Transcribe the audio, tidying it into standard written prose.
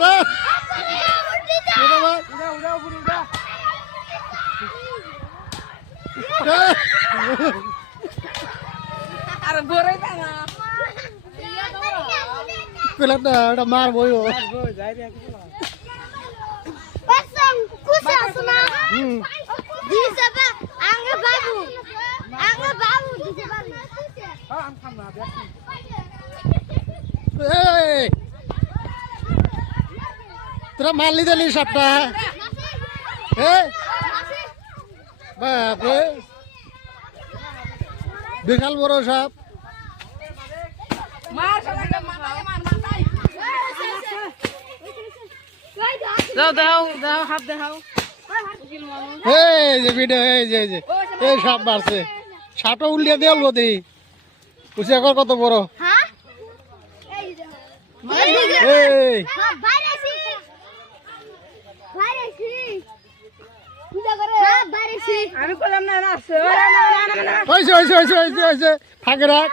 মার আর বড়ই না পেলাটা এটা মার বইও pasang kusa sana di sana angga babu di sana এই তোরা মারলি দিলি সাপটা বাপরে বিশাল বড় সাপ মার সবাইকে মার তাই দাও হাত দাও এই যে ভিডিও এই সাপ মারছে সাপটা উল্টিয়ে দেওয়াল গতি বুঝছি এখন কত বড় হ্যাঁ এই আমি বললাম না হয়েছে ফাঁকে রাখ